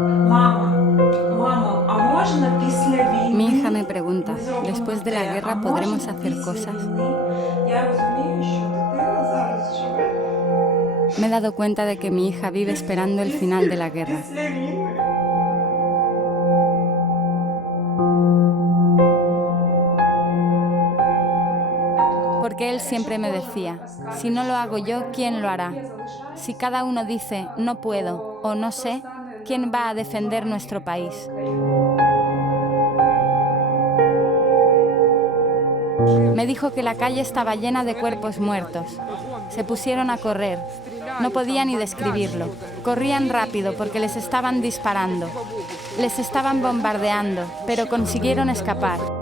Мамо, а можна після Mi hija me війни pregunta, ми зробимо ¿después de la те? А guerra podremos можна hacer після cosas? війни? Я розумію, що дитина зараз живе Me he dado cuenta de que mi hija vive esperando el final de la guerra, після війни. porque él siempre me decía, si no lo hago yo, ¿quién lo hará? Si cada uno dice, no puedo o no sé, ¿quién va a defender nuestro país? Me dijo que la calle estaba llena de cuerpos muertos. Se pusieron a correr. No podía ni describirlo. Corrían rápido porque les estaban disparando. Les estaban bombardeando, pero consiguieron escapar.